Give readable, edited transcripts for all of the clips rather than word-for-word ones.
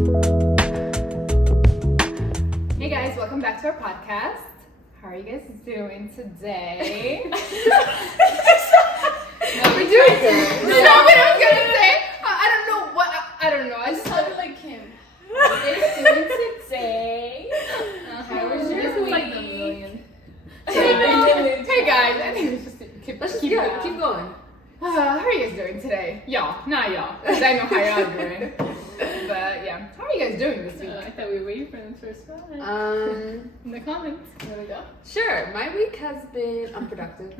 Hey guys, welcome back to our podcast. How are you guys doing today? No, we're doing good. You know what I was gonna say? I don't know what. I don't know. I just sounded like him. How are you guys doing today? How was your week? Like the million. Hey guys, I think we just keep going. How are you guys doing today? Y'all, not y'all, because I know how y'all doing. But yeah, how are you guys doing this week? I thought we were waiting for them to respond. In the comments. There we go. Sure. My week has been unproductive.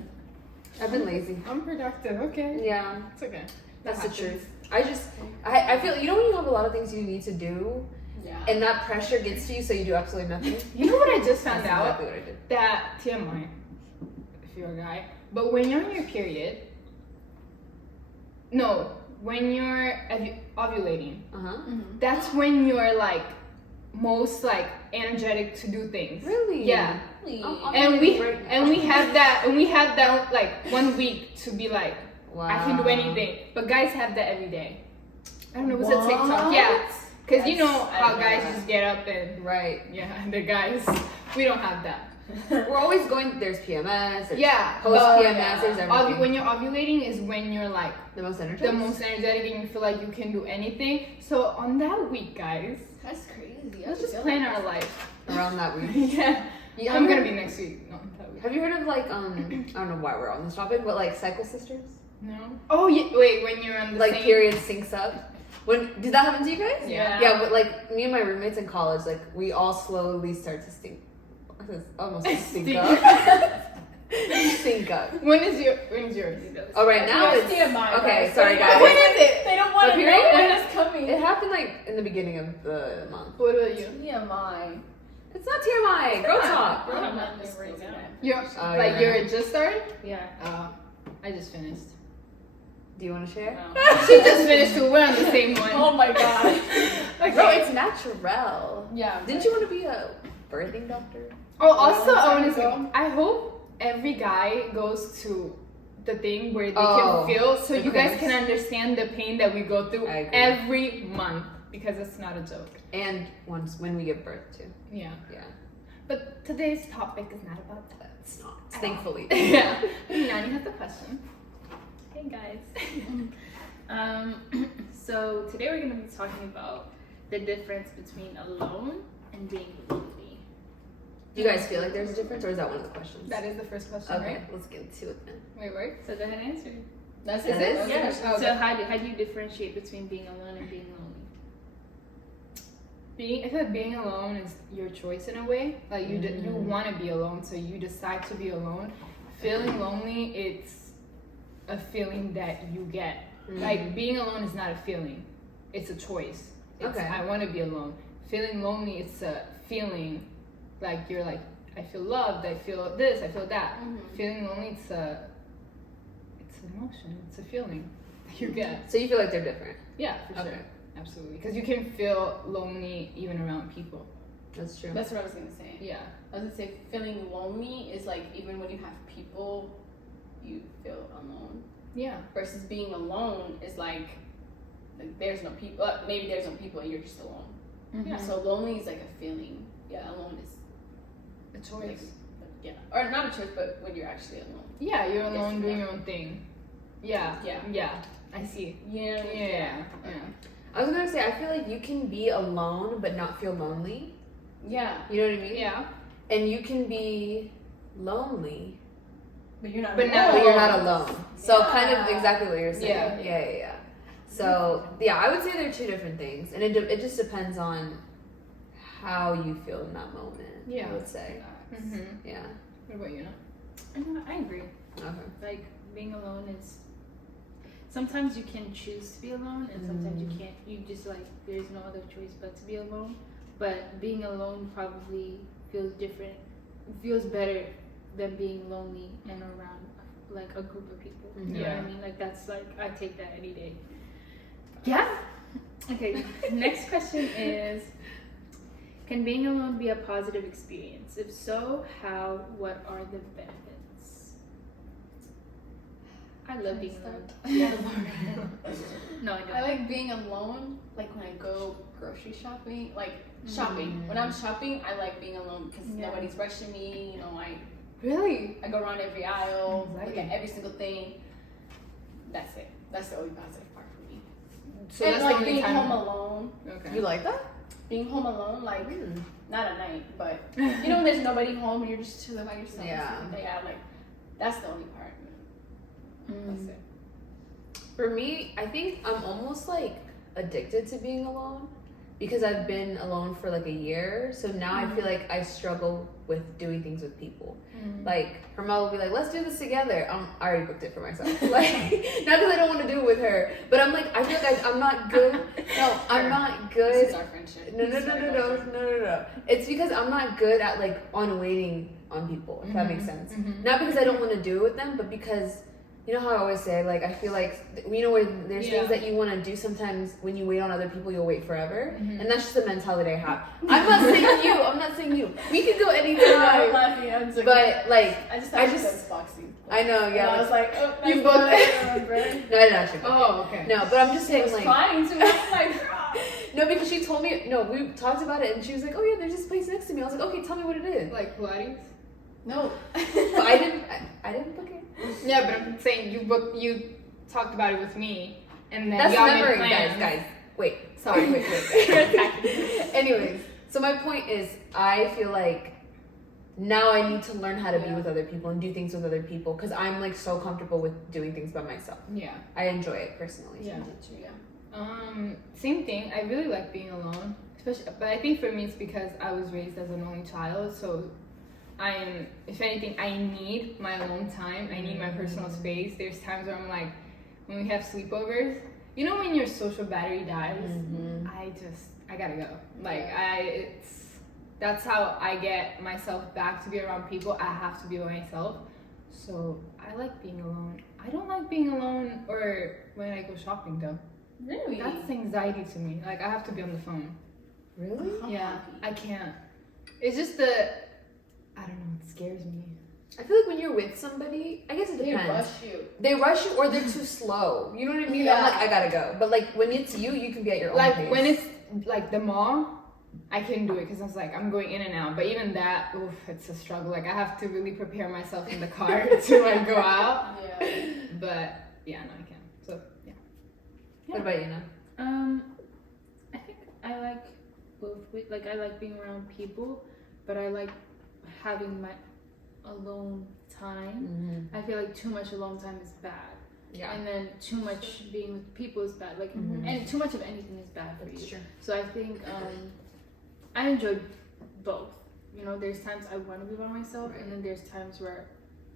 I've been lazy. Unproductive, okay. Yeah. It's okay. That's the truth. I feel, you know when you have a lot of things you need to do, Yeah. and that pressure gets to you, so you do absolutely nothing? You know what I just found That's out? exactly what I did. That TMI, if you're a guy, but when you're on your period, when you're ovulating, that's when you're like most like energetic to do things. Really? Yeah. Really? And we have that like 1 week to be like, Wow. I can do anything. But guys have that every day. I don't know, was it What? TikTok? Yeah. Because you know how I guys know just get up and Right. yeah, the guys, we don't have that. We're always going, there's PMS, there's Yeah, post-PMS, there's everything. when you're ovulating is when you're like The most energetic? the most energetic and you feel like you can do anything. So on that week, guys, That's crazy. let's just plan our life. Around that week. Yeah. You I'm ever- gonna be next week. No, that week. Have you heard of like, I don't know why we're on this topic, but like cycle sisters? No. Oh, yeah. Wait, when you're on the Like same... period syncs up. Did that happen to you guys? Yeah. Yeah, but like me and my roommates in college, like we all slowly start to stink. Almost stink Stink. up. Stink up. When is yours? Oh, right now it's TMI. okay. Sorry, guys. When is it? They don't want The to know period? when it's coming. It happened like in the beginning of the month. What about you? TMI. It's not TMI. Girl talk. Bro, Girl I'm talk. not disclosing that. You're Oh, like yeah. you're just started? Yeah. I just finished. Do you want to share? No. She just finished too. We're on the same one. Oh my god. Okay. Bro, it's natural. Yeah. Didn't you want to be a birthing doctor? Oh, also, I long want to time say, I hope every guy goes to the thing where they Oh, can feel, so of you guys course. can understand the pain that we go through I agree. every month, because it's not a joke. And when we give birth too. Yeah. Yeah. But today's topic is not about that. It's not. Thankfully. Yeah. Nani has a question. Hey guys. So today we're gonna be talking about the difference between alone and being lonely. Do you guys feel like there's a difference, or is that one of the questions? That is the first question, Okay, right? let's get to it then. Wait, wait. So go ahead and answer. That's Is it? Yeah. Oh, So how do you differentiate between being alone and being lonely? I feel like being alone is your choice in a way. Like you want to be alone, so you decide to be alone. Feeling lonely, it's a feeling that you get. Like being alone is not a feeling; it's a choice. It's, Okay. I want to be alone. Feeling lonely, it's a feeling. Like you're like, I feel loved. I feel this. I feel that. Feeling lonely, it's an emotion. It's a feeling you get. So you feel like they're different? Yeah, for Okay. sure. Absolutely. Because you can feel lonely even around people. That's true. That's what I was gonna say. Yeah. I was gonna say feeling lonely is like even when you have people, you feel alone. Yeah. Versus being alone is like there's no people. Maybe there's no people and you're just alone. Yeah. So lonely is like a feeling. Yeah, alone is A choice. yeah, or not a choice, but when you're actually alone. Yeah, you're Yes, alone doing yeah. your own thing. Yeah. Yeah. Yeah. I see. Yeah. Yeah. I was gonna say, I feel like you can be alone but not feel lonely. Yeah. You know what I mean? Yeah. And you can be lonely, But you're not. But alone. now but you're not alone. So Yeah. kind of exactly what you're saying. Yeah. Yeah. So yeah, I would say they're two different things, and it just depends on how you feel in that moment. Yeah. I would say. Mm-hmm. Yeah. What about you? I agree. Okay. Like being alone is. Sometimes you can choose to be alone, and sometimes you can't. You just like there's no other choice but to be alone. But being alone probably feels different. Feels better than being lonely and around like a group of people. You know what I mean? Like that's like I take that any day. Yeah. Okay. Next question is: can being alone be a positive experience? If so, how? What are the benefits? I love being alone. Yeah. No, I don't. I like being alone, like when I go grocery shopping, like shopping. When I'm shopping, I like being alone because nobody's rushing me. You know, Really? I go around every aisle, look Exactly. at every single thing. That's it. That's the only positive part for me. So And that's like the only being time. home alone. Okay. You like that? Being home alone, like not at night, but you know when there's nobody home and you're just chilling by yourself. Yeah. Yeah, like that's the only part. That's it. For me, I think I'm almost like addicted to being alone because I've been alone for like a year. So now I feel like I struggle with doing things with people. Like Hermella will be like, let's do this together. I already booked it for myself. Like, not because I don't want to do it with her, but I'm like, I feel like I'm not good. No, I'm not good. This is our friendship. No. It's because I'm not good at like on waiting on people, if that makes sense. Not because I don't want to do it with them, but because you know how I always say, like, I feel like, you know, when there's things that you want to do sometimes when you wait on other people, you'll wait forever. And that's just the mentality I have. I'm not saying you. We could go I'm anytime. laughing. I'm just But, like, I just boxing. I know, And yeah. I was like, oh, You that's booked what it? I remember. No, I didn't actually book Oh, okay. it. No, but I'm just She saying, was like, crying too much. Like, no, because she told me, no, we talked about it, and she was like, oh, yeah, there's this place next to me. I was like, okay, tell me what it is. Like Pilates? no. But I didn't book it. Yeah, but I'm saying you talked about it with me, and then That's y'all memory, made plans. guys. Wait, sorry, wait. Anyways, so my point is, I feel like now I need to learn how to be with other people and do things with other people because I'm like so comfortable with doing things by myself. Yeah. I enjoy it personally. Yeah. Same thing. I really like being alone, especially. But I think for me, it's because I was raised as an only child, so if anything, I need my alone time. I need my personal space. There's times where I'm like, when we have sleepovers, you know, when your social battery dies, I gotta go. Like, that's how I get myself back to be around people. I have to be by myself. So I like being alone. I don't like being alone or when I go shopping though. Really? That's anxiety to me. Like, I have to be on the phone. Really? Yeah, I can't. It's just I don't know, it scares me. I feel like when you're with somebody, I guess it They depends. rush you. They rush you or they're too slow. You know what I mean? Yeah. I'm like, I gotta go. But like when it's you can be at your own pace. Like when it's like the mall, I can do it because I was like, I'm going in and out. But even that, oof, it's a struggle. Like I have to really prepare myself in the car to like go out. Yeah. But yeah, no, I can. So yeah. What about you, Nana? I think I like both. Like I like being around people, but I like having my alone time. I feel like too much alone time is bad. Yeah. And then too much being with people is bad. Like and too much of anything is bad for you. True. So I think I enjoy both. You know, there's times I want to be by myself, and then there's times where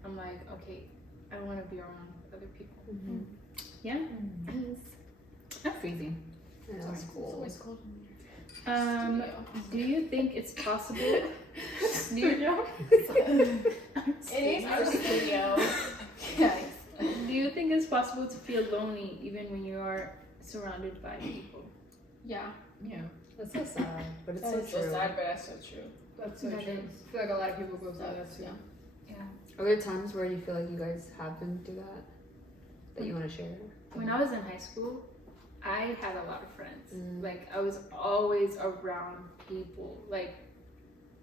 I'm like, okay, I want to be around other people. Yeah. That's freezing. That's cool. It's always cold. Do you think it's possible? Do you know? It is our studio. Guys. Do you think it's possible to feel lonely even when you are surrounded by people? Yeah. Yeah. That's so sad, but it's That's so so true. sad, but that's so true. That's so That true. is. I feel like a lot of people go through that too. Yeah. Are there times where you feel like you guys have been through that you want to share? When I was in high school, I had a lot of friends. Like I was always around people. Like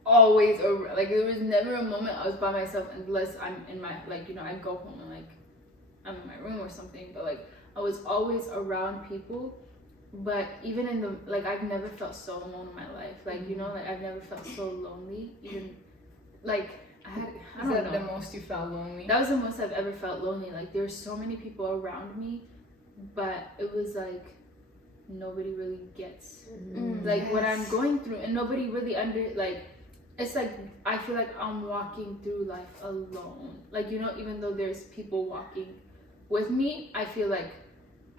always over. Like there was never a moment I was by myself unless I'm in my like I go home and like I'm in my room or something. But like I was always around people. But even in the like I've never felt so alone in my life. Like like I've never felt so lonely. Even like I Is don't that know. the most you felt lonely? That was the most I've ever felt lonely. Like there were so many people around me, but it was like nobody really gets like what I'm going through, and nobody really like. It's like I feel like I'm walking through life alone. Like even though there's people walking with me, I feel like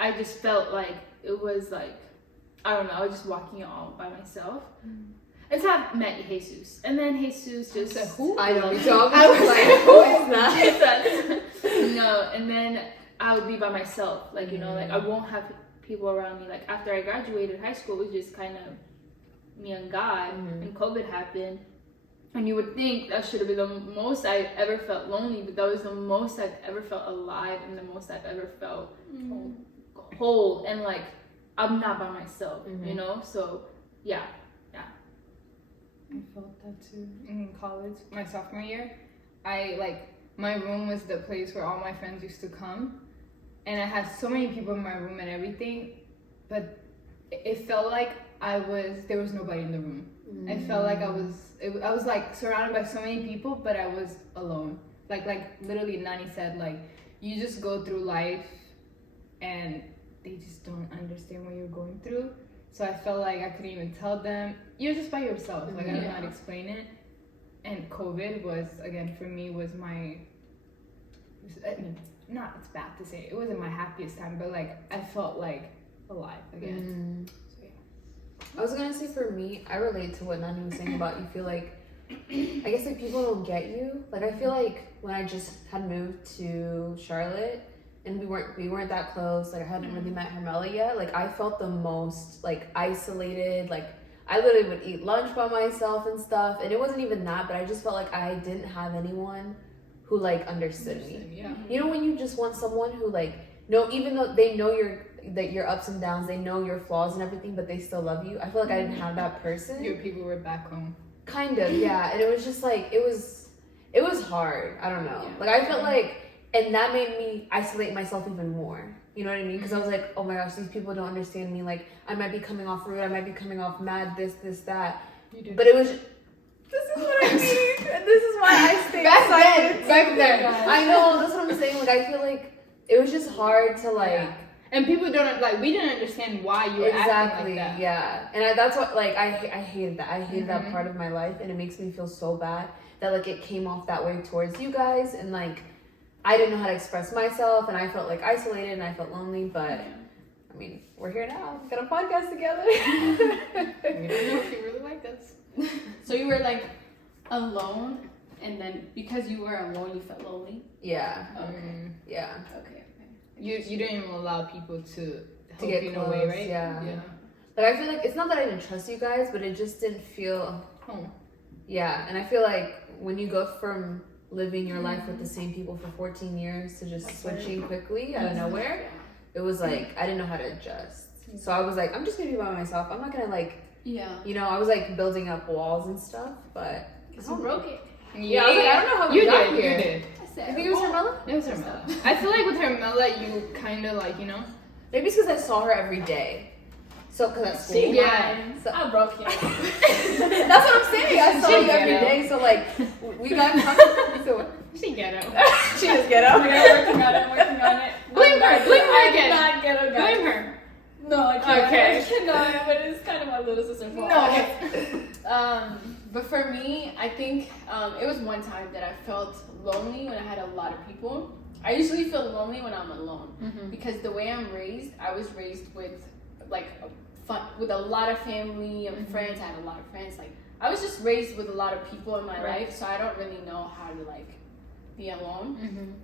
I just felt like it was like I don't know. I was just walking it all by myself. Until I met Jesus, and then Jesus just said, who? I know. So I was like, who is that? No, and then I would be by myself. Like like I won't have people around me. Like after I graduated high school, it was just kind of me and God. And COVID happened, And you would think that should have been the most I ever felt lonely, but that was the most I've ever felt alive and the most I've ever felt whole and like I'm not by myself, you know? So yeah. I felt that too in college, my sophomore year. My room was the place where all my friends used to come, and I had so many people in my room and everything, but it felt like there was nobody in the room. I felt like I was like surrounded by so many people, but I was alone. Like literally Nani said, like, you just go through life and they just don't understand what you're going through. So I felt like I couldn't even tell them, you're just by yourself. Like, I don't know how to explain it. And COVID was, again, for me, it's bad to say, it wasn't my happiest time, but like, I felt like alive again. So yeah. I was gonna say, for me, I relate to what Nani was saying about you feel like, I guess like people don't get you. Like, I feel like when I just had moved to Charlotte, and we weren't that close, like I hadn't really met Hermella yet, like I felt the most like isolated. Like I literally would eat lunch by myself and stuff, and it wasn't even that, but I just felt like I didn't have anyone who like understood me. Yeah. You know, when you just want someone who like, no, even though they know your ups and downs, they know your flaws and everything, but they still love you. I feel like I didn't have that person. Your people were back home. Kind of, yeah. And it was just like, it was hard. I don't know. Like I felt like, and that made me isolate myself even more. You know what I mean? Because I was like, oh my gosh, these people don't understand me. Like, I might be coming off rude. I might be coming off mad, this, that. But it was, this is what I mean. And this is why I stayed silent. Back there. I know, that's what I'm saying. Like, I feel like it was just hard to like. Yeah. And people don't, like, we didn't understand why you were acting like that. Yeah. And that's what, like, I hated that. I hated that part of my life. And it makes me feel so bad that, like, it came off that way towards you guys. And, like, I didn't know how to express myself, and I felt like isolated, and I felt lonely, but I mean, we're here now. We've got a podcast together. We don't know if you really like us. So you were like alone, and then because you were alone, you felt lonely? Yeah. Okay. Yeah. Okay. You didn't even allow people to help get you in close, a way, right? Yeah. Like, I feel like, it's not that I didn't trust you guys, but it just didn't feel home. Yeah, and I feel like when you go from living your life with the same people for 14 years to just switching quickly out of nowhere, it was like I didn't know how to adjust. So I was like, I'm just gonna be by myself. I'm not gonna like, you know, I was like building up walls and stuff, but you broke it. Yeah, I was like, I don't know how we got here. You did. You think it was Hermella? It was Hermella. I feel like with Hermella, you kind of like, you know. Maybe it's because I saw her every day. So, because at school. So, I broke it. That's what I'm saying. I saw you every day. So, like, we got comfortable. So, she ghetto. She is ghetto. I'm working on it. Blame her again. Not ghetto, guys. Blame her. No, I can't. Okay. I cannot, but it's kind of my little sister's fault. No. But for me, I think it was one time that I felt lonely when I had a lot of people. I usually feel lonely when I'm alone because the way I'm raised, I was raised with like with a lot of family and friends. I had a lot of friends. Like I was just raised with a lot of people in my life, so I don't really know how to like be alone.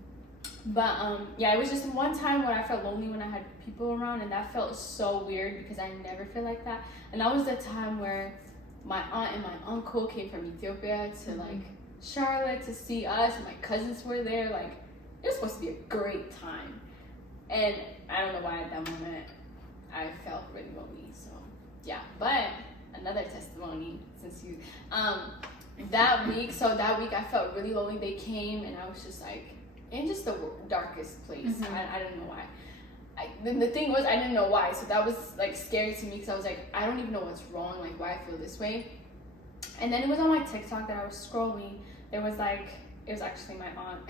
But yeah, it was just one time when I felt lonely when I had people around, and that felt so weird because I never feel like that. And that was the time where my aunt and my uncle came from Ethiopia to like Charlotte to see us, and my cousins were there. Like it was supposed to be a great time, and I don't know why at that moment I felt really lonely. So yeah, but another testimony since you that week I felt really lonely. They came and I was just like in just the darkest place. I don't know why. Then the thing was I didn't know why, so that was like scary to me because I was like, I don't even know what's wrong, like why I feel this way. And then it was on my TikTok that I was scrolling. There was like, it was actually my aunt.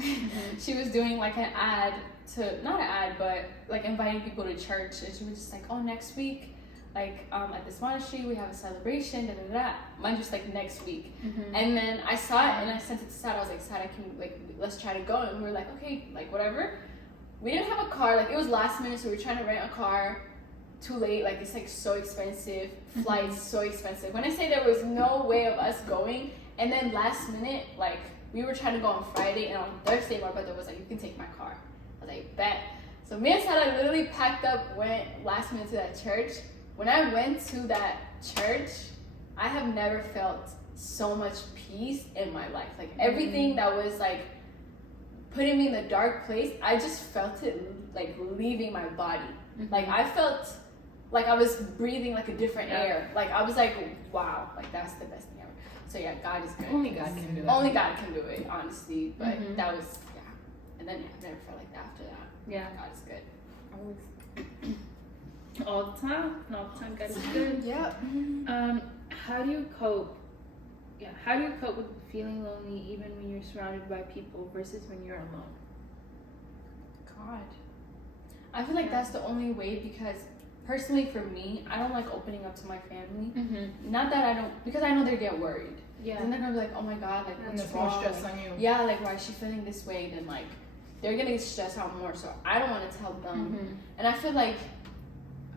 She was doing like an ad to, not an ad, but like inviting people to church, and she was just like, oh, next week, like at this monastery we have a celebration, da da da. Mine just like next week. And then I saw it and I sent it to Sara. I was like, Sara, can like let's try to go? And we were like, okay, like whatever. We didn't have a car, like it was last minute, so we were trying to rent a car. Too late, like it's like so expensive, flights so expensive. When I say there was no way of us going, and then last minute, like we were trying to go on Friday, and on Thursday my brother was like, you can take my car. I was like, bet. So me and Sara literally packed up, went last minute to that church. When I went to that church, I have never felt so much peace in my life. Like everything that was like putting me in the dark place, I just felt it like leaving my body. Like I felt like I was breathing like a different air. Like I was like, wow, like that's the best thing ever. So yeah, God is good. Only God can do that. Only God can do it, honestly. But that was, and then I never felt like that after that. Yeah. God is good. All the time. All the time, God is good. Yep. How do you cope? Yeah, how do you cope with feeling lonely even when you're surrounded by people versus when you're alone? God. I feel like that's the only way, because personally for me, I don't like opening up to my family. Not that I don't, because I know they get worried. Yeah. And they're gonna be like, oh my God, like And what's there's more wrong? stress Like, on you. yeah, like why is she feeling this way? Then like they're gonna get stressed out more. So I don't want to tell them. And I feel like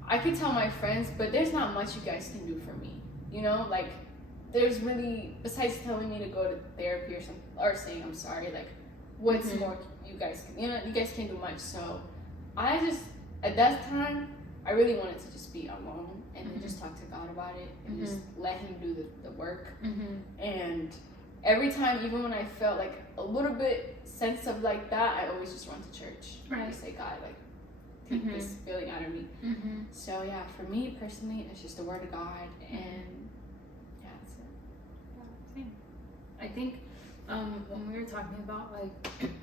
I could tell my friends, but there's not much you guys can do for me. You know, like there's really, besides telling me to go to therapy or something, or saying I'm sorry, like what's more you guys can, you know, you guys can't do much. So I just, at that time, I really wanted to just be alone and then just talk to God about it and just let him do the work. And every time, even when I felt like a little bit sense of like that, I always just run to church. And just say, God, like take this feeling out of me. So yeah, for me personally, it's just the word of God, and yeah, that's it. Same. I think when we were talking about like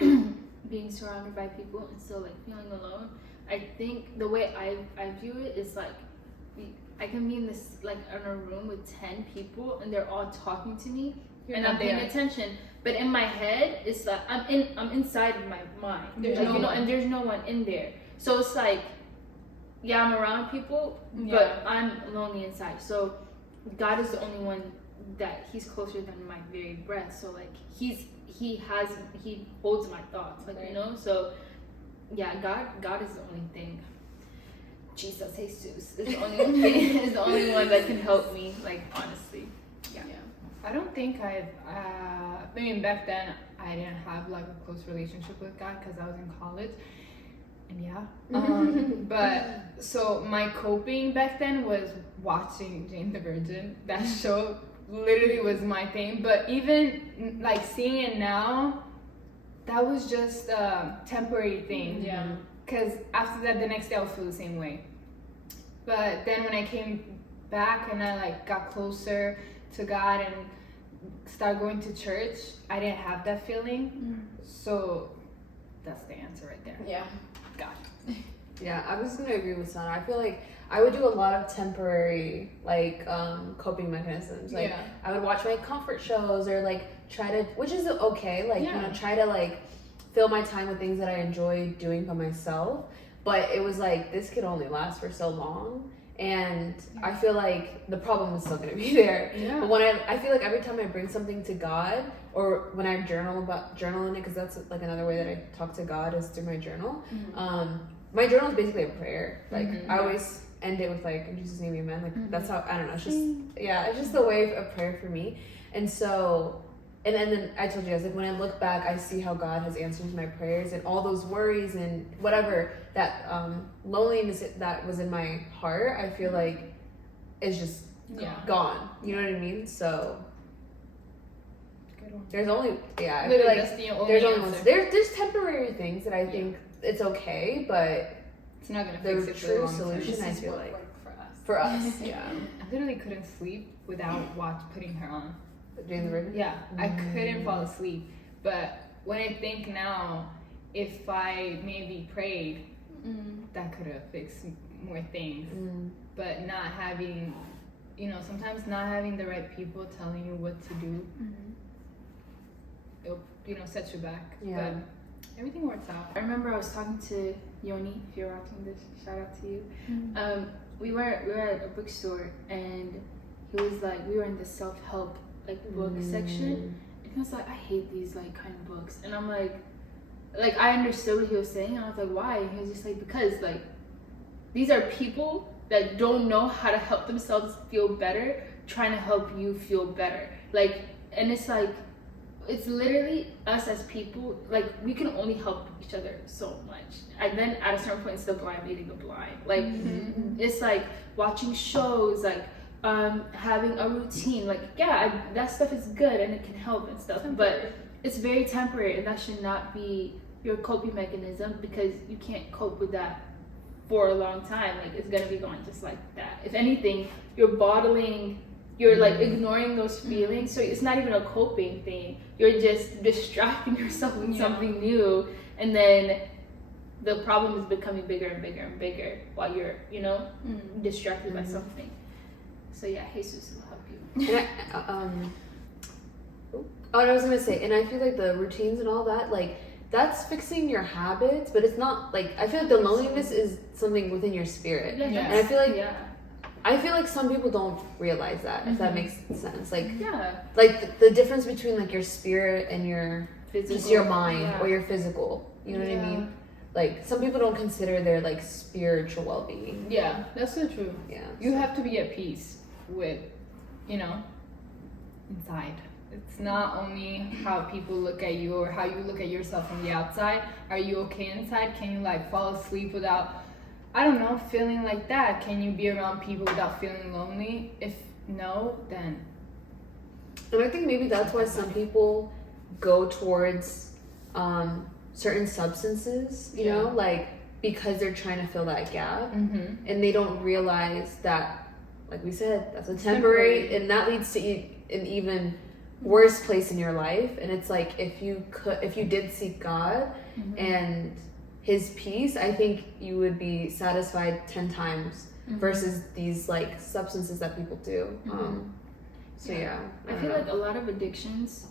being surrounded by people and still like feeling alone, I think the way I view it is like I can be in this like in a room with 10 people and they're all talking to me and I'm paying attention, but in my head it's like I'm inside of my mind. There's like, you know, and there's no one in there. So it's like, yeah, I'm around people, but I'm lonely inside. So God is the only one that he's closer than my very breath. So like he holds my thoughts, like you know. So yeah, God is the only thing. Jesus is the only thing, is the only one that can help me. Like honestly, yeah. I don't think I mean, back then I didn't have like a close relationship with God because I was in college. And but so my coping back then was watching Jane the Virgin. That show literally was my thing. But even like seeing it now, that was just a temporary thing. Yeah. Because after that, the next day I'll feel the same way. But then when I came back and I like got closer to God and started going to church, I didn't have that feeling. So that's the answer right there. Yeah. God. Yeah, I was gonna agree with Sana. I feel like I would do a lot of temporary like coping mechanisms. Like I would watch my comfort shows or like try to, which is okay, like you know, try to like fill my time with things that I enjoy doing by myself. But it was like this could only last for so long. And I feel like the problem is still gonna be there. Yeah. But when I feel like every time I bring something to God, or when I journal in it, because that's like another way that I talk to God is through my journal. My journal is basically a prayer. Like I always end it with like in Jesus' name, amen. Like that's how, I don't know. It's just it's just a way of prayer for me. And so, and then I told you guys, like when I look back, I see how God has answered my prayers, and all those worries and whatever that loneliness that was in my heart, I feel like is just gone. You know what I mean? So there's only I feel like there's only one. There's temporary things that I think it's okay, but it's not gonna the fix it true for solution. I feel like for us. yeah. I literally couldn't sleep without putting her on. Jane the Virgin? Yeah, I couldn't fall asleep. But when I think now, if I maybe prayed, that could have fixed more things. But not having, you know, sometimes not having the right people telling you what to do, it'll, you know, set you back. Yeah. But everything works out. I remember I was talking to Yoni, if you're watching this, shout out to you. We were at a bookstore and he was like, we were in the self-help like book section, and he was like, I hate these like kind of books. And I'm like I understood what he was saying, and I was like, why? And he was just like, because like these are people that don't know how to help themselves feel better, trying to help you feel better. Like, and it's like, it's literally us as people, like we can only help each other so much. And then at a certain point, it's the blind leading the blind. Like it's like watching shows, like having a routine. Like, yeah, that stuff is good and it can help and stuff, but it's very temporary, and that should not be your coping mechanism, because you can't cope with that for a long time. Like, it's gonna be going just like that. If anything, you're bottling, you're like ignoring those feelings, so it's not even a coping thing. You're just distracting yourself with something new, and then the problem is becoming bigger and bigger and bigger while you're, distracted by something. So yeah, Jesus will help you. And I was gonna say, and I feel like the routines and all that, like, that's fixing your habits, but it's not like, I feel like the loneliness is something within your spirit. Yeah. And I feel like some people don't realize that, if that makes sense. Like, like the difference between like your spirit and your physical, just your mind or your physical. You know what I mean? Like, some people don't consider their like spiritual well-being. Yeah, that's so true. Yeah, you have to be at peace with, inside. It's not only how people look at you or how you look at yourself from the outside. Are you okay inside? Can you like fall asleep without, I don't know, feeling like that? Can you be around people without feeling lonely? If no, then. And I think maybe that's why some people go towards certain substances, you know, like, because they're trying to fill that gap, and they don't realize that, like we said, that's a temporary, and that leads to an even worse place in your life. And it's like, if you did seek God and his peace, I think you would be satisfied 10 times versus these like substances that people do. So yeah, I feel like a lot of addictions,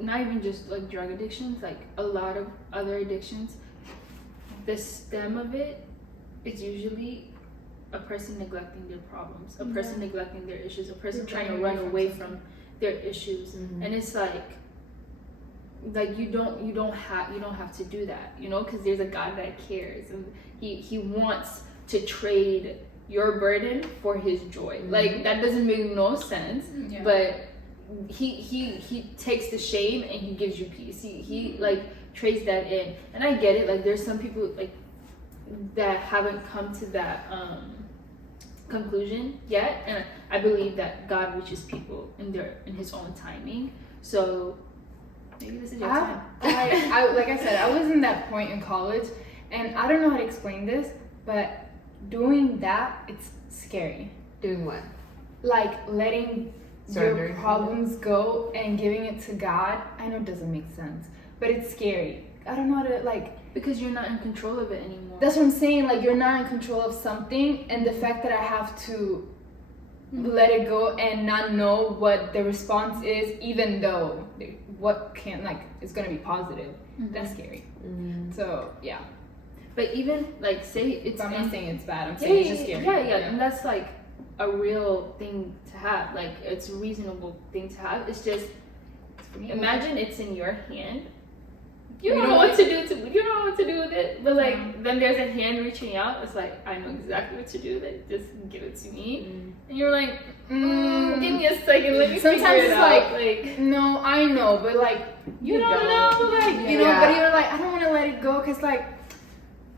not even just like drug addictions, like a lot of other addictions, the stem of it is usually a person neglecting their problems, a person neglecting their issues, a person trying to run away from their issues. And it's like you don't have to do that, because there's a God that cares, and he wants to trade your burden for his joy. Like, that doesn't make no sense, but he takes the shame and he gives you peace. He like trades that in. And I get it, like, there's some people like that haven't come to that conclusion yet, and I believe that God reaches people in his own timing. So maybe this is your time. I like I said, I was in that point in college, and I don't know how to explain this, but doing that, it's scary. Doing what? Like letting your problems go and giving it to God. I know it doesn't make sense, but it's scary. I don't know how to, like, because you're not in control of it anymore. That's what I'm saying. Like, you're not in control of something, and the fact that I have to let it go and not know what the response is, even though it's gonna be positive. That's scary. So yeah. But even like, say it's. I'm not saying it's bad. I'm saying it's just scary. Yeah, and that's like a real thing to have. Like, it's a reasonable thing to have. It's just, imagine it's in your hand. You don't know what to do with it, but like then there's a hand reaching out. It's like, I know exactly what to do with it. Just give it to me. And you're like, give me a second. Let me figure it out. Like, no, I know, but like you don't know, like but you're like, I don't want to let it go, because like,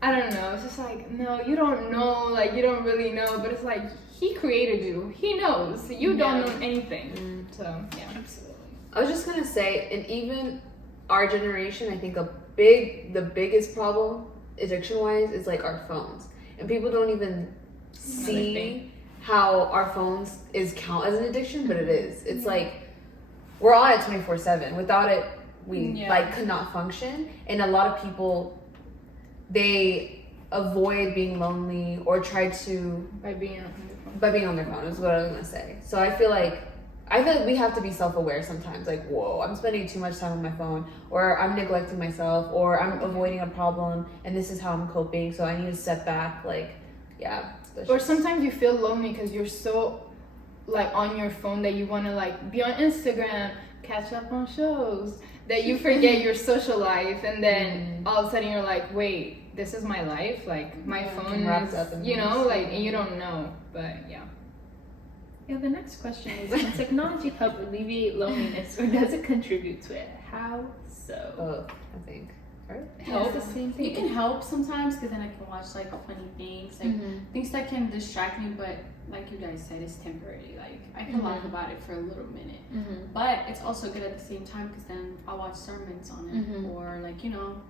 I don't know. It's just like, no, you don't know. Like, you don't really know, but it's like, he created you. He knows. You don't know anything. So yeah, absolutely. I was just gonna say, and even our generation, I think the biggest problem addiction-wise is like our phones, and people don't even see how our phones count as an addiction, but it is. It's like, we're on it 24/7. Without it, we like could not function. And a lot of people, they avoid being lonely or try to by being on their phone is what I was gonna say. So I feel like we have to be self-aware sometimes. Like, whoa, I'm spending too much time on my phone, or I'm neglecting myself, or I'm avoiding a problem, and this is how I'm coping, so I need to step back. Like, yeah. Or sometimes you feel lonely because you're so like on your phone that you want to like be on Instagram, catch up on shows, that you forget your social life, and then all of a sudden you're like, wait, this is my life. Like, my phone is, and you don't know. But yeah. Yeah, the next question is, can technology help alleviate loneliness, or does it contribute to it? How so? Both, I think. right? Help. It's the same thing. It can help sometimes because then I can watch like funny things, like things that can distract me. But like you guys said, it's temporary. Like I can laugh about it for a little minute, but it's also good at the same time because then I'll watch sermons on it, or like, you know,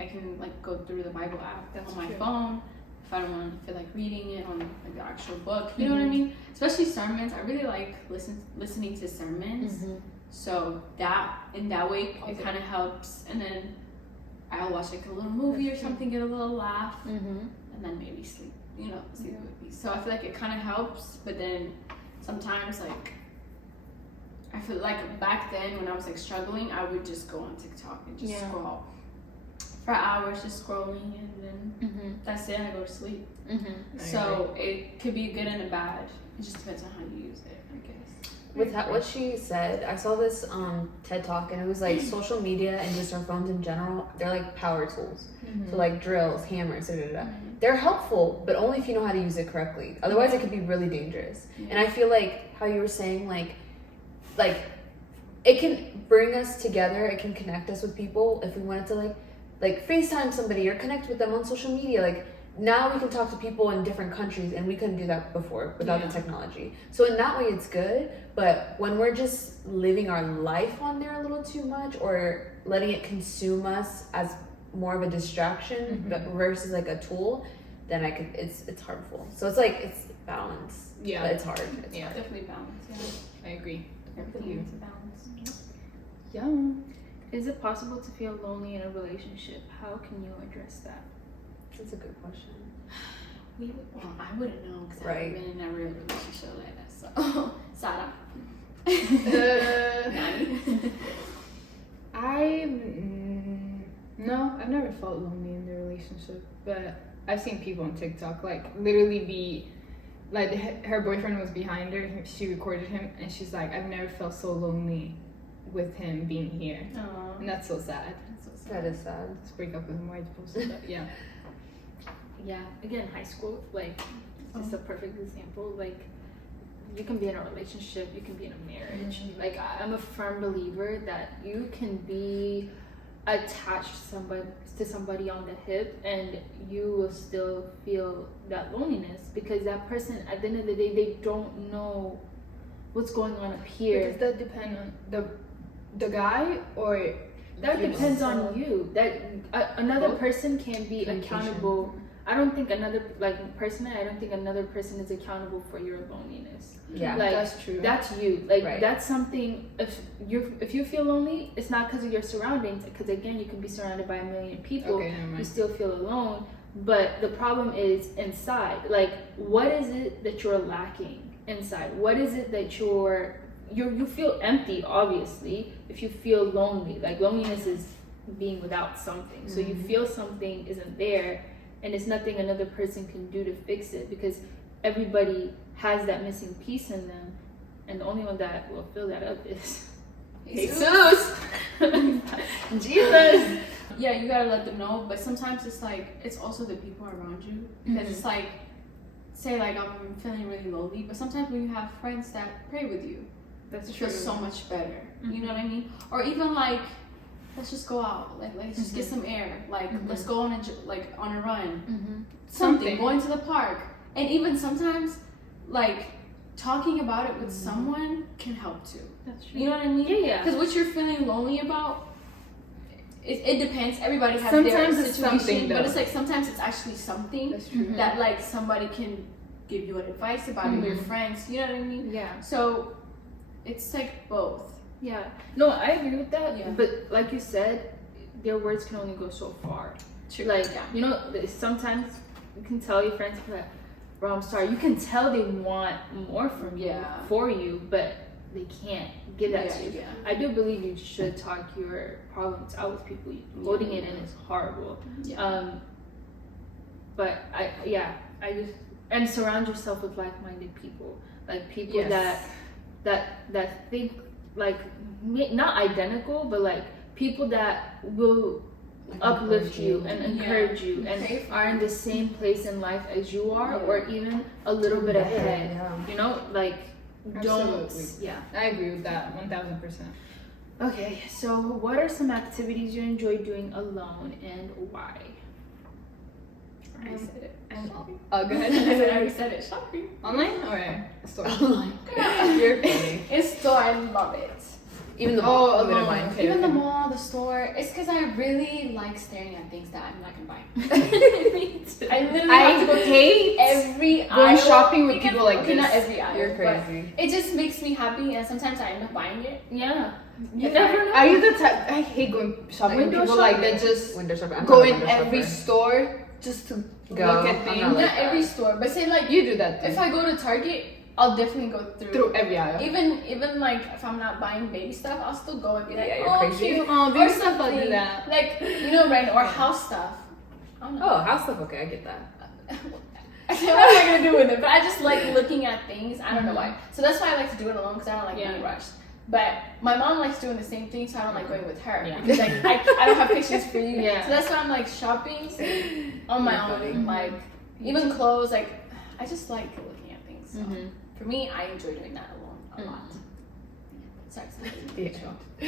I can like go through the Bible app on my phone if I don't want to feel like reading it on like the actual book. You know what I mean? Especially sermons. I really like listening to sermons. So that in that way it kind of helps, and then I'll watch like a little movie or something, get a little laugh, and then maybe sleep. You know, sleep with me. So I feel like it kind of helps, but then sometimes like I feel like back then when I was like struggling, I would just go on TikTok and just scroll for hours, just scrolling, and then that's it. I go to sleep. So it could be good and a bad. It just depends on how you use it, I guess. With what she said, I saw this TED Talk, and it was like social media and just our phones in general, they're like power tools. So like drills, hammers, they're helpful, but only if you know how to use it correctly. Otherwise it could be really dangerous. And I feel like how you were saying, like it can bring us together, it can connect us with people if we wanted to like FaceTime somebody or connect with them on social media. Like now we can talk to people in different countries, and we couldn't do that before without the technology. So in that way it's good, but when we're just living our life on there a little too much, or letting it consume us as more of a distraction versus like a tool, then it's harmful. So it's like it's balance. Yeah, but it's hard. It's yeah, hard. Definitely balance. I agree. Everything needs a balance. Yeah. Is it possible to feel lonely in a relationship? How can you address that? That's a good question. I wouldn't know because I Right. haven't been in a real relationship like that. So, Sara. No, I've never felt lonely in the relationship, but I've seen people on TikTok like literally be like her boyfriend was behind her, she recorded him, and she's like, I've never felt so lonely with him being here. Aww. And that's so sad. That is sad. Let's break up with him. Why posted that? Yeah. Yeah, again, high school, like, it's a perfect example. Like, you can be in a relationship, you can be in a marriage. Like, I'm a firm believer that you can be attached to somebody on the hip, and you will still feel that loneliness, because that person, at the end of the day, they don't know what's going on up here. Does that depend on the guy, or that depends on you? That another person can be accountable. I don't think personally, I don't think another person is accountable for your loneliness. Yeah, like, that's true. That's you. Like, right. That's something. If you feel lonely, it's not because of your surroundings. Because again, you can be surrounded by a million people. Okay, never mind. You still feel alone. But the problem is inside. Like, what is it that you're lacking inside? What is it that you feel empty? Obviously, if you feel lonely, like loneliness is being without something. So you feel something isn't there. And it's nothing another person can do to fix it, because everybody has that missing piece in them, and the only one that will fill that up is Jesus. Jesus. Yeah, you gotta let them know, but sometimes it's like, it's also the people around you, because it's like, say like I'm feeling really lonely, but sometimes when you have friends that pray with you, That's it true. feels so much better. You know what I mean? Or even like, let's just go out, like let's just get some air, like let's go on a run, something, going to the park. And even sometimes like talking about it with someone can help too. That's true. You know what I mean? Yeah. Because what you're feeling lonely about, it depends. Everybody has Sometimes their it's situation, something, but though. it's like sometimes it's actually something That's true. that like somebody can give you advice about it, your friends. You know what I mean? Yeah. So it's like both. Yeah. No, I agree with that. Yeah. But like you said, their words can only go so far. True. Like, Yeah. you know, sometimes you can tell your friends, like, bro, I'm sorry. You can tell they want more from you, for you, but they can't give that to you. Yeah. I do believe you should talk your problems out with people. Holding it in is horrible. Yeah. But I just, and surround yourself with like-minded people, like people that think like not identical, but like people that will uplift you and encourage you and are in the same place in life as you are, or even a little bit ahead. You know, like Absolutely. don't. Yeah, I agree with that 1000%. Okay, so what are some activities you enjoy doing alone and why? I already said it. Go ahead. I already said it. Shopping. Online or store? Online. Yeah. You're funny. It's store. I love it. Even the mall. Oh, you wouldn't alone. mind. Okay, Even the okay. mall, the store. It's because I really like staring at things that I'm not gonna buy. I literally have to go hate every going aisle. shopping with Because- people like okay, this. not every aisle. You're but crazy. It just makes me happy, and sometimes I end up buying it. Yeah. You If never I- know. Are you the type? I hate going shopping with Window people like that. shopping? Just Window shopping. I'm go not a in window every shopper. store just to Go. look at I'm things. not Not like every that. store, but say like You do that too. if I go to Target, I'll definitely go through every aisle. Even like if I'm not buying baby stuff, I'll still go and be like, Yeah, you're oh, crazy. cute. Oh, Or baby stuff, I'll do something. that. Like rent or house stuff. I don't know. Oh, house stuff. Okay, I get that. what am I gonna do with it? But I just like looking at things. I don't know why. So that's why I like to do it alone because I don't like being rushed. But my mom likes doing the same thing, so I don't like going with her. Yeah. Because like I don't have patience for you. Yeah. So that's why I'm like shopping on my You're own. funny. Like even clothes. Like I just like looking at things. So Mhm. for me, I enjoy doing that alone a lot. Sorry. Yeah.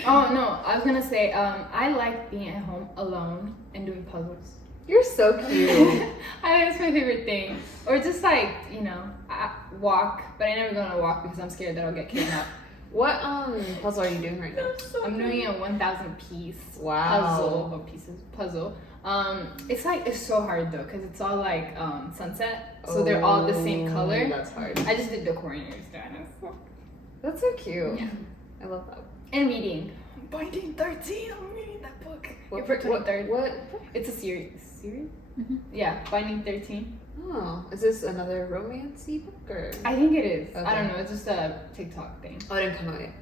Oh no, I was gonna say I like being at home alone and doing puzzles. You're so cute. I think it's my favorite thing. Or just like I walk, but I never go on a walk because I'm scared that I'll get kidnapped. What puzzle are you doing right now? I'm doing a 1,000 piece Wow. puzzle. It's so hard though because it's all like sunset, so they're all the same color. That's hard. I just did the corners, That's so cute. Yeah. I love that. and reading. Binding 13. I'm reading that book. April 23rd. What? It's a series. Mhm. Yeah, Binding 13. Oh, is this another romance-y book or? I think it is. I Okay. don't know. It's just a TikTok thing. Oh, it didn't come out yet.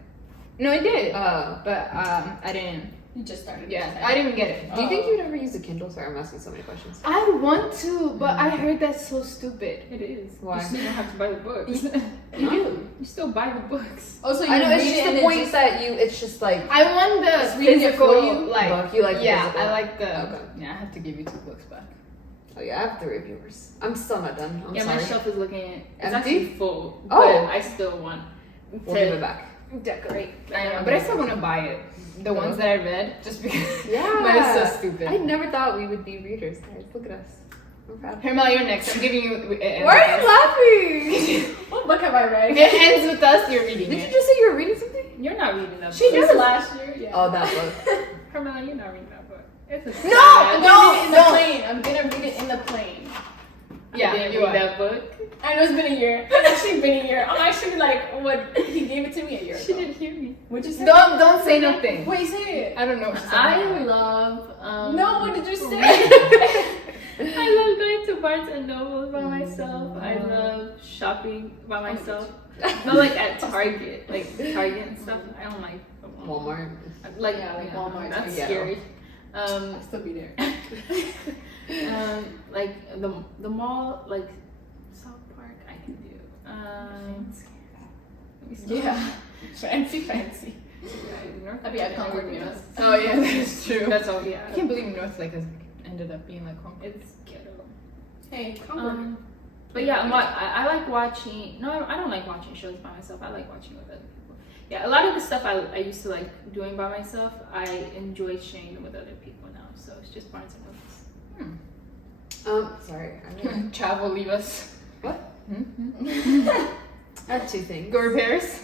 No, it did. Oh. But I didn't. You just started. Yeah, I didn't even get it. Do you think you'd ever use a Kindle? Sorry, I'm asking so many questions. I want to, but I heard that's so stupid. It is. Why? You still don't have to buy the books. You do. You still buy the books. Also, you I know, it's read just it the and point just- that it's just like, I want the It's reading it physical, for you? like book. You like yeah, physical? I like the. Okay. Yeah, I have to give you 2 books back. oh yeah, I have 3 of yours. I'm still not done. I'm Yeah, sorry. my shelf is looking. It's Empty? actually full. Oh. But I still want We'll give it back. decorate. I know, but I still want to buy it. The ones that I read, just because. Yeah. But it's so stupid. I never thought we would be readers, guys. Look at us. I'm proud. Hermella, you're next. I'm giving you. Why are you laughing? What book have I read? It ends with us. You're reading Did you it. just say you were reading something? You're not reading that She book. did last year. Yeah. Oh, that book. Hermella, you're not reading that book. It's a No, I'm no, gonna read it in the no. plane. I'm gonna read it in the plane. Yeah, I didn't you read are. that book. I know it's been a year. It's actually been a year. I'm actually like, what? He gave it to me a year She ago. didn't hear me. What'd you say? Don't say nothing. Wait, say it. I don't know. What she's I talking about. love. No, what did you say? I love going to Barnes and Noble by myself. I love shopping by myself. Not like at Target, and stuff. I don't like Walmart. Like Yeah, like Walmart, That's yeah. scary. I'll still be there. Like the mall, like South Park, I can do. Let me see. Yeah. Fancy. North I'll be at Carolina, Concord, North. Oh yeah, that's true. That's all. Yeah, I can't believe North Lake has ended up being like home. it's ghetto. Hey, Concord. But yeah, I like watching. No, I don't like watching shows by myself. I like watching with other people. Yeah, a lot of the stuff I used to like doing by myself, I enjoy sharing them with other people now. So it's just Barnes and Nobles. Sorry. Travel, leave us. What? I have 2 things. Go to Paris.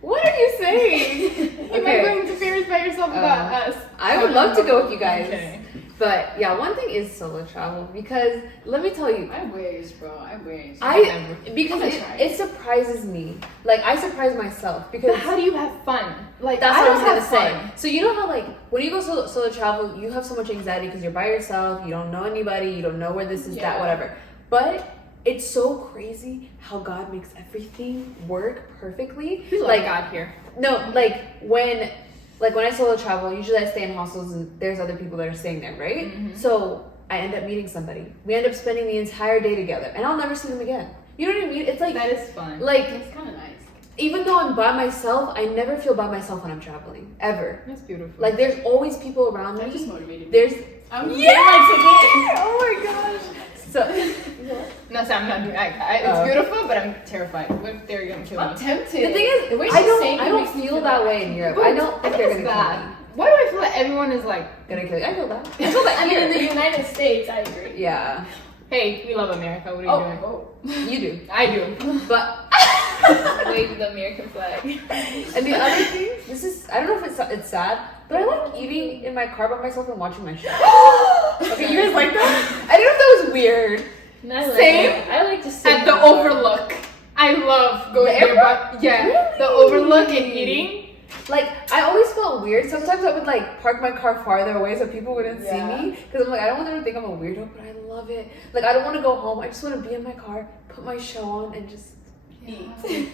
What are you saying? You're not going to Paris by yourself without us. I would love to go with you guys. Okay. But yeah, one thing is solo travel because let me tell you, I wish, bro. I wish. because I'm gonna try. it surprises me. Like I surprise myself because But how do you have fun? Like that's I what I don't was gonna have say. fun. So you know how like when you go solo travel, you have so much anxiety because you're by yourself. You don't know anybody. You don't know where this is, that, Yeah. whatever. But it's so crazy how God makes everything work perfectly. We love God here. No, when I solo travel, usually I stay in hostels and there's other people that are staying there, right? Mhm. So I end up meeting somebody. We end up spending the entire day together, and I'll never see them again. You know what I mean? It's like That is fun. like It's kind of nice. even though I'm by myself, I never feel by myself when I'm traveling ever. That's beautiful. Like there's always people around That me. just motivated me. There's I'm yeah! getting my ticket. Oh my gosh! So, No, so I'm not doing it's beautiful, but I'm terrified. What if they're gonna kill me? I'm tempted. the thing is, the way I she's saying don't, it I don't makes me feel that way in Europe. I don't think they're It's gonna kill me. Why do I feel like everyone is like, Gonna kill you. I feel that. I feel that I mean, in here. the United States, I agree. Yeah, hey, we love America. What are you doing? Oh. you do. I do. But Wave the American flag. and the other thing, this is I don't know if it's sad, but I like eating in my car by myself and watching my show. Okay, you guys like that? I didn't know if that was weird. And I like Same. it. I like to sit At in the car. overlook. I love going The there, airport? but yeah, Really? the overlook and eating. Like, I always felt weird. Sometimes I would like park my car farther away so people wouldn't Yeah. see me. Because I'm like, I don't want them to think I'm a weirdo, but I love it. Like, I don't want to go home. I just want to be in my car, put my show on, and just eat. I It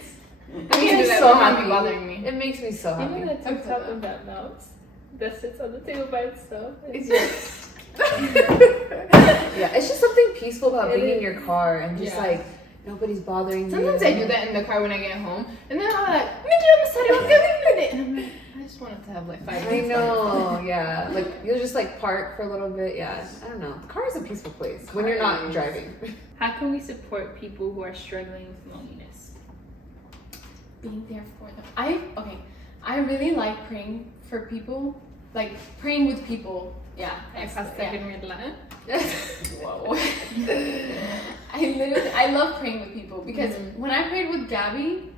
can't makes do me that. so It might be happy. bothering me. It makes me so You happy. know that TikTok of that mouse that sits on the table by itself? It's just... yeah, it's just something peaceful about It being in is. your car and just Yeah. like nobody's bothering Sometimes you. I do that in the car when I get home, and then I'm like, and I'm like, I just wanted to have like 5 I minutes. know, yeah. Like you'll just like park for a little bit. Yeah, I don't know. The car is a peaceful place when you're not Car is. driving. How can we support people who are struggling with loneliness? Being there for them. I really like praying for people. Like praying with people. Yeah. I that's- passed yeah. Hermella. Whoa. I love praying with people because when I prayed with Gaby,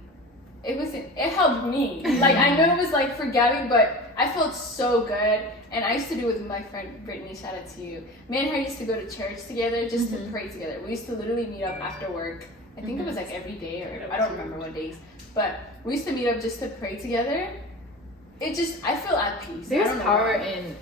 it helped me. Like I know it was like for Gaby, but I felt so good. And I used to do it with my friend Brittany, shout out to you. Me and her used to go to church together just to pray together. We used to literally meet up after work. I think it was like every day or I don't remember what days. But we used to meet up just to pray together. I feel at peace. I There's don't know power why. in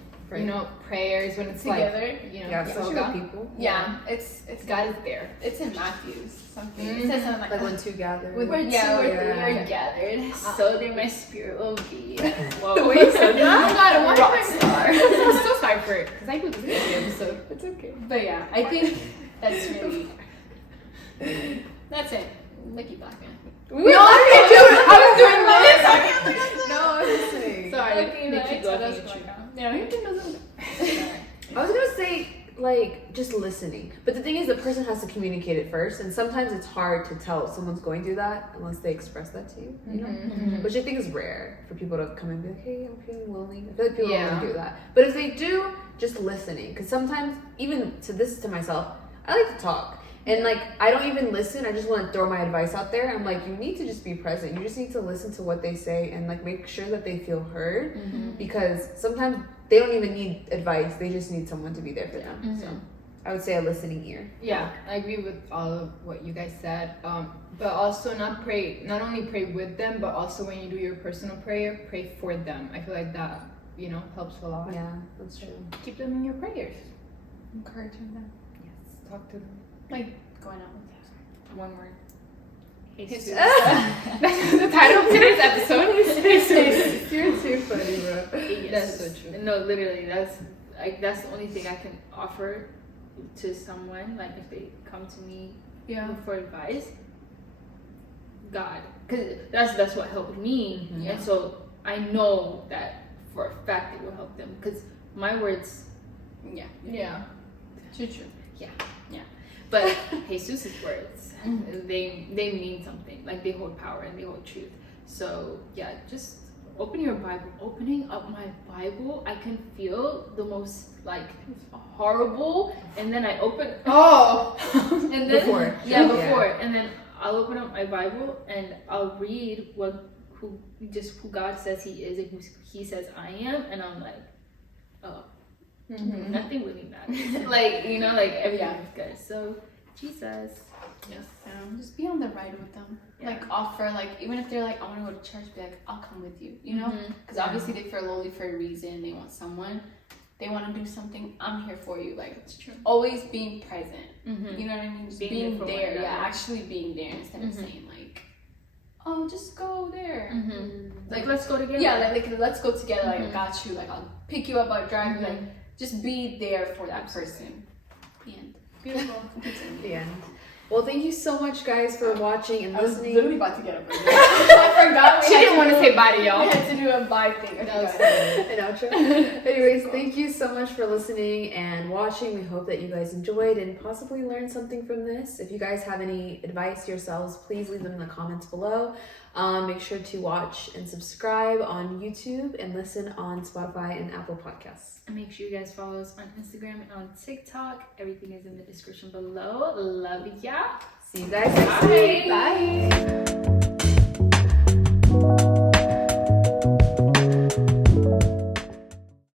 prayers when it's Together. like Yeah, especially yoga. with people. Yeah, it's God is there. It's in Matthews something. Mhm. It says something Like like when two gather. With- Where Yeah, two or yeah. three are gathered, so there my spirit will be. Whoa. The way you said that, oh God, why Rock am I I'm so sorry for it because I do this video, so it's okay. But yeah, I think that's really that's it. Lucky Black Man. We No, I was doing this. No, I was listening. Sorry. Lucky Nikki, Black go Man. ahead. Yeah, you can do that. I was gonna say like just listening, but the thing is, the person has to communicate it first, and sometimes it's hard to tell if someone's going through that unless they express that to you. You know, which I think is rare for people to come and be like, "Hey, I'm feeling lonely." I feel like people Yeah. don't do that, but if they do, just listening, because sometimes even to myself, I like to talk. And like I don't even listen. I just want to throw my advice out there. I'm like, you need to just be present. You just need to listen to what they say and like make sure that they feel heard. Because sometimes they don't even need advice. They just need someone to be there for them. So I would say a listening ear. Yeah, I agree with all of what you guys said. But also not only pray with them, but also when you do your personal prayer, pray for them. I feel like that helps a lot. Yeah, that's true. Keep them in your prayers. Encouraging them. Yes, talk to them. Like going out with them. One word. Jesus. That's the title of today's episode. You're too funny, bro. That's so true. No, literally, that's the only thing I can offer to someone. Like if they come to me for advice, God, because that's what helped me, and so I know that for a fact it will help them. Because my words, Yeah. True. but Jesus' words, they mean something. Like they hold power and they hold truth. So yeah, just open your Bible. Opening up my Bible, I can feel the most like horrible, and then I open and then Before. before, and then I'll open up my Bible and I'll read who God says He is and who He says I am, and I'm like, oh. Nothing really matters. like everything's good. So Jesus. Yes. Just be on the ride with them. Yeah. Like offer, like even if they're like, I want to go to church, be like, I'll come with you. You know, because obviously they feel lonely for a reason. They want someone. They want to do something. I'm here for you. Like it's true. Always being present. You know what I mean? Just being there for there. one Yeah, another. actually being there instead of saying like, oh, just go there. Like let's go together. Yeah, like let's go together. Like I got you. Like I'll pick you up. I'll drive you. Like just be there for that person. The end. Beautiful. The end. Well, thank you so much, guys, for watching and I was listening. literally about to get up right now. forgot. She didn't want to say bye to We y'all. had to do a bye thing. I That was forgot. An outro. Anyways, thank you so much for listening and watching. We hope that you guys enjoyed and possibly learned something from this. If you guys have any advice yourselves, please leave them in the comments below. Make sure to watch and subscribe on YouTube and listen on Spotify and Apple Podcasts. And make sure you guys follow us on Instagram and on TikTok. Everything is in the description below. Love ya. See you guys next week. Bye. Bye.